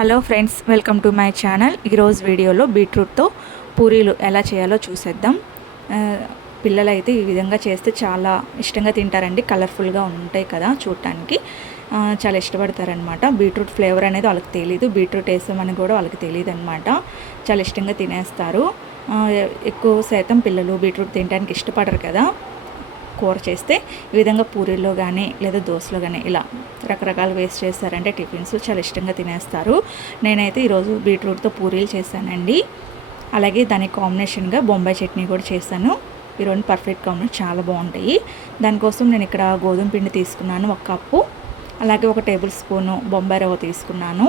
Hello friends, welcome to my channel. ఈరోజు వీడియోలో బీట్రూట్తో పూరీలు ఎలా చేయాలో చూసేద్దాం. పిల్లలైతే ఈ విధంగా చేస్తే చాలా ఇష్టంగా తింటారండి. కలర్ఫుల్గా ఉంటాయి కదా చూడటానికి, చాలా ఇష్టపడతారనమాట. బీట్రూట్ ఫ్లేవర్ అనేది వాళ్ళకి తెలీదు, బీట్రూట్ వేసామని కూడా వాళ్ళకి తెలియదు అనమాట. చాలా ఇష్టంగా తినేస్తారు. ఎక్కువ శాతం పిల్లలు బీట్రూట్ తినడానికి ఇష్టపడరు కదా. కూర చేస్తే ఈ విధంగా పూరీల్లో కానీ లేదా దోశలో కానీ ఇలా రకరకాలు వేస్ట్ చేస్తారంటే టిఫిన్స్ చాలా ఇష్టంగా తినేస్తారు. నేనైతే ఈరోజు బీట్రూట్తో పూరీలు చేశానండి. అలాగే దానికి కాంబినేషన్గా బొంబాయి చట్నీ కూడా చేశాను. ఈ రెండు పర్ఫెక్ట్ కాంబినేషన్ చాలా బాగుంటాయి. దానికోసం నేను ఇక్కడ గోధుమ పిండి తీసుకున్నాను 1 కప్పు. అలాగే 1 టేబుల్ స్పూను బొంబాయి రవ్వ తీసుకున్నాను.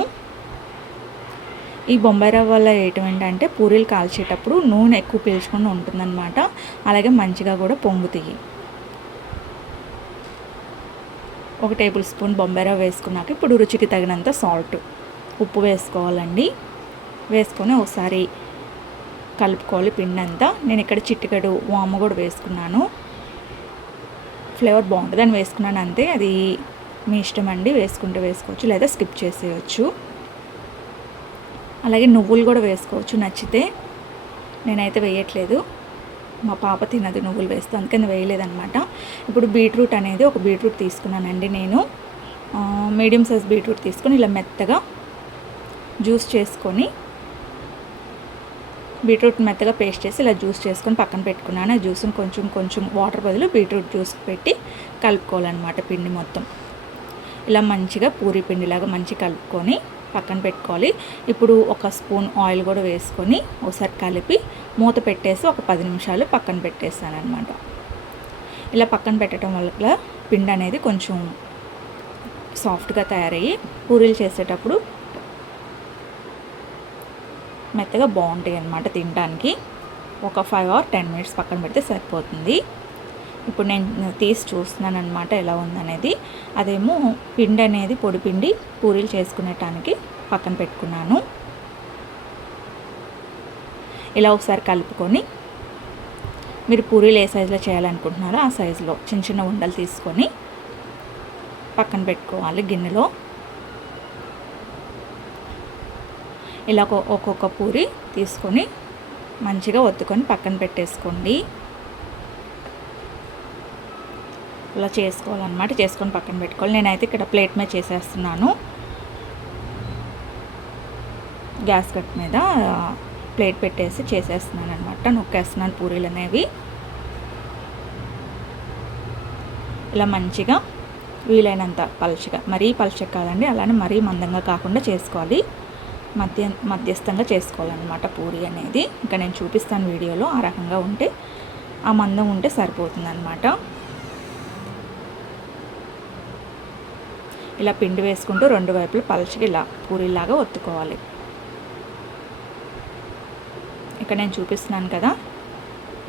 ఈ బొంబాయి రవ్వ వల్ల వేయటం ఏంటంటే పూరీలు కాల్చేటప్పుడు నూనె ఎక్కువ పీల్చుకొని ఉంటుందన్నమాట. అలాగే మంచిగా కూడా పొంగుతాయి. 1 టేబుల్ స్పూన్ బొంబాయి రవ్వ వేసుకున్నాక ఇప్పుడు రుచికి తగినంత సాల్ట్, ఉప్పు వేసుకోవాలండి. వేసుకొని ఒకసారి కలుపుకోవాలి పిండి అంతా. నేను ఇక్కడ చిటికెడు వాము కూడా వేసుకున్నాను. ఫ్లేవర్ బాగుంటుంది అని వేసుకున్నాను అంతే. అది మీ ఇష్టం అండి, వేసుకుంటే వేసుకోవచ్చు లేదా స్కిప్ చేసేయచ్చు. అలాగే నువ్వులు కూడా వేసుకోవచ్చు నచ్చితే. నేనైతే వేయట్లేదు, మా పాప తినదు నువ్వులు వేస్తే, అందుకని వేయలేదన్నమాట. ఇప్పుడు బీట్రూట్ అనేది 1 బీట్రూట్ తీసుకున్నానండి. నేను మీడియం సైజ్ బీట్రూట్ తీసుకొని ఇలా మెత్తగా జ్యూస్ చేసుకొని, బీట్రూట్ మెత్తగా పేస్ట్ చేసి ఇలా జ్యూస్ చేసుకొని పక్కన పెట్టుకున్నాను. ఆ జ్యూస్ని కొంచెం వాటర్ బదులు బీట్రూట్ జ్యూస్ పెట్టి కలుపుకోవాలన్నమాట. పిండి మొత్తం ఇలా మంచిగా పూరీ పిండిలాగా మంచిగా కలుపుకొని పక్కన పెట్టుకోవాలి. ఇప్పుడు 1 స్పూన్ ఆయిల్ కూడా వేసుకొని ఒకసారి కలిపి మూత పెట్టేసి ఒక 10 నిమిషాలు పక్కన పెట్టేస్తాను అనమాట. ఇలా పక్కన పెట్టడం వల్ల పిండి అనేది కొంచెం సాఫ్ట్గా తయారయ్యి పూరీలు చేసేటప్పుడు మెత్తగా బాగుంటాయి అన్నమాట తినడానికి. ఒక 5 or 10 మినిట్స్ పక్కన పెడితే సరిపోతుంది. ఇప్పుడు నేను తీసి చూస్తున్నాను అనమాట ఎలా ఉందనేది. అదేమో పిండి అనేది పొడి పిండి పూరీలు చేసుకునేటానికి పక్కన పెట్టుకున్నాను. ఇలా ఒకసారి కలుపుకొని మీరు పూరీలు ఏ సైజులో చేయాలనుకుంటున్నారో ఆ సైజులో చిన్న ఉండలు తీసుకొని పక్కన పెట్టుకోవాలి గిన్నెలో. ఇలా ఒక్కొక్క పూరి తీసుకొని మంచిగా ఒత్తుకొని పక్కన పెట్టేసుకోండి. ఇలా చేసుకోవాలన్నమాట. చేసుకొని పక్కన పెట్టుకోవాలి. నేనైతే ఇక్కడ ప్లేట్ మీద చేసేస్తున్నాను. గ్యాస్ కట్ మీద ప్లేట్ పెట్టేసి చేసేస్తున్నాను అనమాట. నొక్కేస్తున్నాను పూరీలు అనేవి. ఇలా మంచిగా వీలైనంత పలుచగా, మరీ పలుచగా కాదండి, అలానే మరీ మందంగా కాకుండా చేసుకోవాలి. మధ్యస్థంగా చేసుకోవాలన్నమాట పూరీ అనేది. ఇంకా నేను చూపిస్తాను వీడియోలో. ఆ రకంగా ఉంటే, ఆ మందం ఉంటే సరిపోతుంది అనమాట. ఇలా పిండి వేసుకుంటూ 2 వైపులు పలుచగా ఇలా పూరీలాగా ఒత్తుకోవాలి. ఇక్కడ నేను చూపిస్తున్నాను కదా,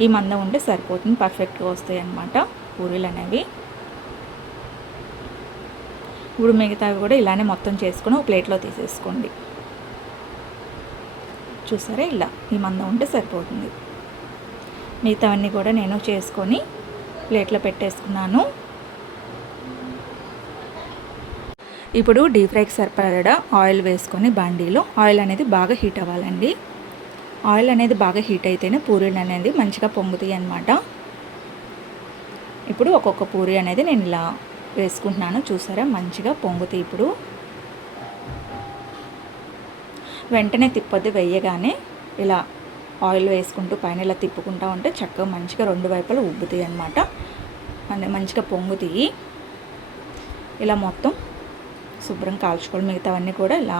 ఈ మందం ఉంటే సరిపోతుంది, పర్ఫెక్ట్గా వస్తాయి అన్నమాట పూరీలు అనేవి. ఇప్పుడు మిగతావి కూడా ఇలానే మొత్తం చేసుకొని ఒక ప్లేట్లో తీసేసుకోండి. చూసారా, ఇలా ఈ మందం ఉంటే సరిపోతుంది. మిగతావన్నీ కూడా నేను చేసుకొని ప్లేట్లో పెట్టేసుకున్నాను. ఇప్పుడు డీప్ ఫ్రైకి సరిపడా ఆయిల్ వేసుకొని బాండీలో ఆయిల్ అనేది బాగా హీట్ అవ్వాలండి. ఆయిల్ అనేది బాగా హీట్ అయితేనే పూరీలు అనేది మంచిగా పొంగుతాయి అన్నమాట. ఇప్పుడు ఒక్కొక్క పూరీ అనేది నేను ఇలా వేసుకుంటున్నాను. చూసారా, మంచిగా పొంగుతాయి. ఇప్పుడు వెంటనే తిప్పొద్దు, వేయగానే ఇలా ఆయిల్ వేసుకుంటూ పైన ఇలా తిప్పుకుంటూ ఉంటే చక్కగా మంచిగా 2 వైపులా ఉబ్బుతాయి అన్నమాట. మంచిగా పొంగుతాయి. ఇలా మొత్తం శుభ్రం కాల్చుకోవాలి. మిగతావన్నీ కూడా ఇలా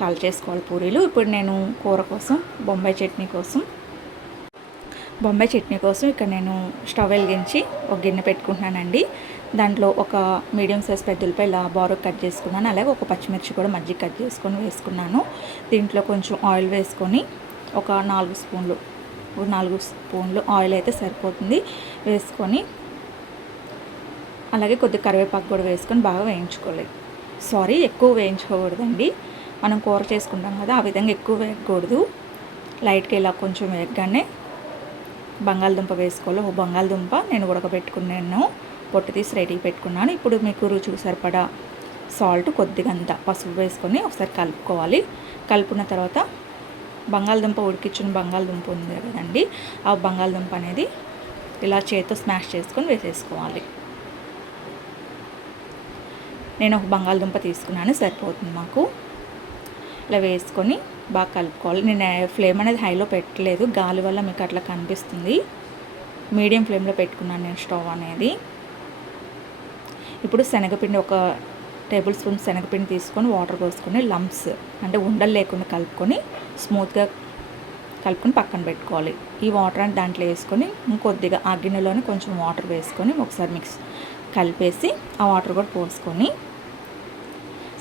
కాల్చేసుకోవాలి పూరీలు. ఇప్పుడు నేను కూర కోసం బొంబాయి చట్నీ కోసం ఇక్కడ నేను స్టవ్ వెలిగించి ఒక గిన్నె పెట్టుకుంటున్నానండి. దాంట్లో ఒక మీడియం సైజ్ పెద్ద ఉల్లిపాయ ఇలా బారుగా కట్ చేసుకున్నాను. అలాగే ఒక పచ్చిమిర్చి కూడా మజ్జిగ కట్ చేసుకొని వేసుకున్నాను. దీంట్లో కొంచెం ఆయిల్ వేసుకొని ఒక 4 స్పూన్లు ఆయిల్ అయితే సరిపోతుంది వేసుకొని, అలాగే కొద్దిగా కరివేపాకు కూడా వేసుకొని బాగా వేయించుకోవాలి. ఎక్కువ వేయించుకోకూడదండి. మనం కూర చేసుకుంటాం కదా, ఆ విధంగా ఎక్కువ వేయకూడదు. లైట్గా ఇలా కొంచెం వేయగానే బంగాళదుంప వేసుకోవాలి. ఒక బంగాళదుంప నేను ఉడకబెట్టుకున్నాను, పొట్టు తీసి రెడీ పెట్టుకున్నాను. ఇప్పుడు మీకు రుచికి సరిపడా సాల్ట్ కొద్దిగంత పసుపు వేసుకొని ఒకసారి కలుపుకోవాలి. కలుపుకున్న తర్వాత బంగాళదుంప ఉడికించిన బంగాళదుంప ఉంది కదండి, ఆ బంగాళదుంప అనేది ఇలా చేతితో స్మాష్ చేసుకొని వేసేసుకోవాలి. నేను ఒక బంగాళదుంప తీసుకున్నాను, సరిపోతుంది మాకు. ఇలా వేసుకొని బాగా కలుపుకోవాలి. నేను ఫ్లేమ్ అనేది హైలో పెట్టలేదు, గాలి వల్ల మీకు అట్లా కనిపిస్తుంది. మీడియం ఫ్లేమ్లో పెట్టుకున్నాను నేను స్టవ్ అనేది. ఇప్పుడు శనగపిండి, ఒక టేబుల్ స్పూన్ శనగపిండి తీసుకొని వాటర్ పోసుకొని లంప్స్ అంటే ఉండలు లేకుండా కలుపుకొని స్మూత్గా కలుపుకొని పక్కన పెట్టుకోవాలి. ఈ వాటర్ అని దాంట్లో వేసుకొని ఇంకొద్దిగా ఆ గిన్నెలోనే కొంచెం వాటర్ వేసుకొని ఒకసారి కలిపేసి ఆ వాటర్ కూడా పోసుకొని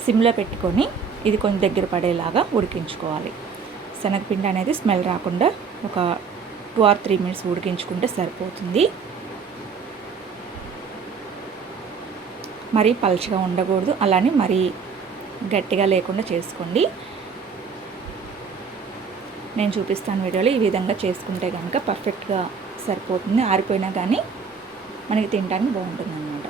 సిమ్లో పెట్టుకొని ఇది కొంచెం దగ్గర పడేలాగా ఉడికించుకోవాలి. శనగపిండి అనేది స్మెల్ రాకుండా ఒక 2 or 3 minutes ఉడికించుకుంటే సరిపోతుంది. మరీ పలుచగా ఉండకూడదు, అలానే మరీ గట్టిగా లేకుండా చేసుకోండి. నేను చూపిస్తాను వీడియోలో. ఈ విధంగా చేసుకుంటే కనుక పర్ఫెక్ట్గా సరిపోతుంది. ఆరిపోయినా కానీ మనకి తినడానికి బాగుంటుంది అన్నమాట.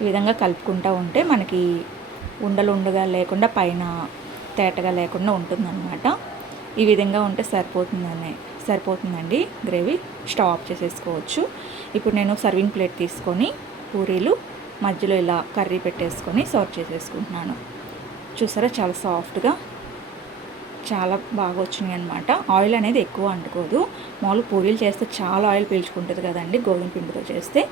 ఈ విధంగా కలుపుకుంటూ ఉంటే మనకి ఉండలుండగా లేకుండా పైన తేటగా లేకుండా ఉంటుందన్నమాట. ఈ విధంగా ఉంటే సరిపోతుందండి గ్రేవీ. స్టవ్ ఆఫ్ చేసేసుకోవచ్చు. ఇప్పుడు నేను సర్వింగ్ ప్లేట్ తీసుకొని పూరీలు మధ్యలో ఇలా కర్రీ పెట్టేసుకొని సర్వ్ చేసేసుకుంటున్నాను. చూసారా, చాలా సాఫ్ట్గా చాలా బాగా వచ్చినాయి అనమాట. ఆయిల్ అనేది ఎక్కువ అంటుకోదు. మామూలు పూరీలు చేస్తే చాలా ఆయిల్ పీల్చుకుంటుంది కదండి గోధుమ పిండితో చేస్తే.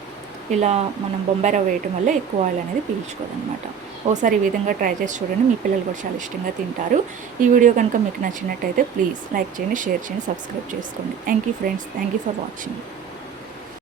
ఇలా మనం బొంబాయి రవ్వ వేయటం వల్ల ఎక్కువ ఆయిల్ అనేది పీల్చుకోదనమాట. ఒకసారి ఈ విధంగా ట్రై చేసి చూడండి, మీ పిల్లలు కూడా చాలా ఇష్టంగా తింటారు. ఈ వీడియో కనుక మీకు నచ్చినట్టయితే ప్లీజ్ లైక్ చేయండి, షేర్ చేయండి, సబ్స్క్రైబ్ చేసుకోండి. Thank you friends, thank you for watching.